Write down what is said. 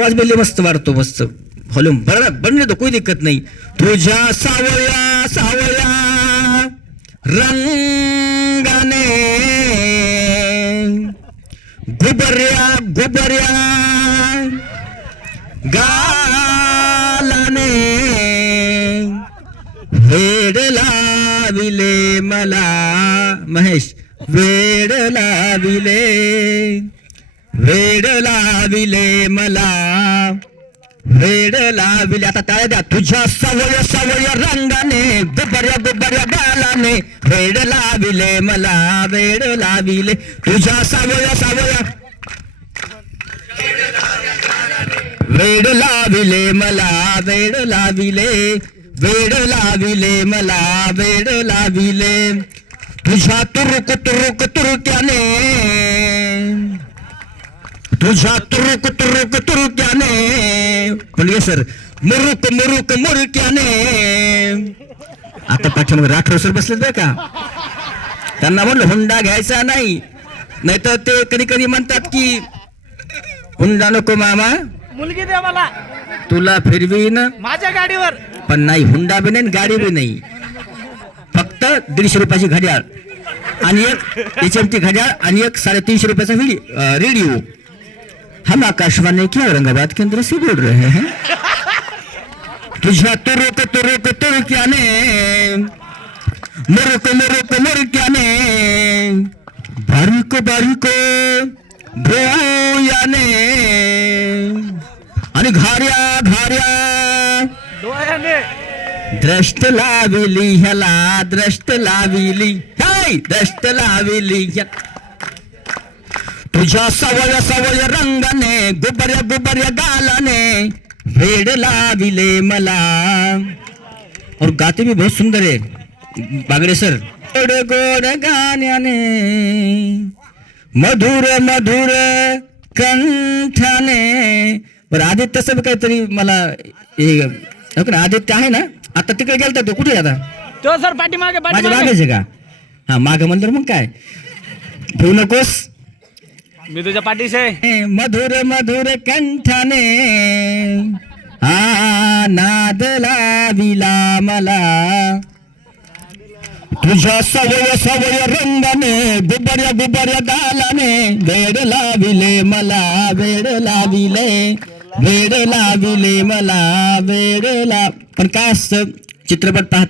आवाज बोलले मस्त वाढतो मस्त. व्हॉल्यूम बरं बनले तो कोई दिक्कत नाही. तुझ्या सावळ्या सावळ्या रंगाने गुबर्या गुबर्या गालाने वेड लाविले मला. महेश वेड लाविले. वेड लाविले मला. वेड लाविले आता टाळ्या द्या. तुझ्या सवय सवय रंगाने गुबर्या गुबर्या बालाने. वेड लाविले मला वेड लाविले तुझ्या सवय सवय. वेड लाविले मला वेड लाविले वेड लाविले मला वेड लाविले तुझ्या तुरुक तुरुक तुरुक्याने. तुझ्या तुरुक तुरुक तुरुक्याने. पण सर मुरुक मुरुक मुरुक्याने. आता पाठीमागे राठोड सर बसलेत बरं का? त्यांना म्हणलं हुंडा घ्यायचा नाही. नाहीतर ते कधी कधी म्हणतात की हुंडा नको मामा मुलगी दे मला. तुला फिरवीन माझ्या गाडीवर. पण नाही हुंडा बी नाही गाडी बी नाही. फक्त दीडशे रुपयाची घड्याळ आणि एक एच एम टी घड्याळ आणि एक साडेतीनशे रुपयाचा व्हिडिओ रेडिओ. हम आकाशवाणी के औरंगाबाद केंद्र से बोल रहे हैं। तुझ्या तुरुक तुरुक तुरुक्याने मुरुक मुरुक मुरुक्याने। बारीक बारीक भोयाने आणि घाऱ्या घाऱ्या डोळ्याने द्रष्ट लाविली ह्याला द्रष्ट लाविली। हाय द्रष्ट लाविली ह्या- तुझ्या सवय सवय रंगाने गुबर्या गुबर्या गालाने वेड लाविले मला. और गाते भी बहुत सुंदर है बागडे सर. गोड गोड गाण्याने मधुर मधुर कंठाने. बरं आदित्य सब काहीतरी मला हे हो आदित्य आहे ना? आता तिकडे गेलता तो कुठे आता? तो सर पाठीमागे माझ्या आहे का? हा माग म्हणलं मग काय? ठेवू नकोस? मी तुझ्या पाठीस आहे. मधुर मधुर कंठाने हा नाद लाविला मला. तुझ्या सवय सवय रंगाने गुबर्या गुबर्या दालाने वेड लाविले मला वेड लाविले वेड लाविले मला वेड ला पण काय असतं? चित्रपट पाहत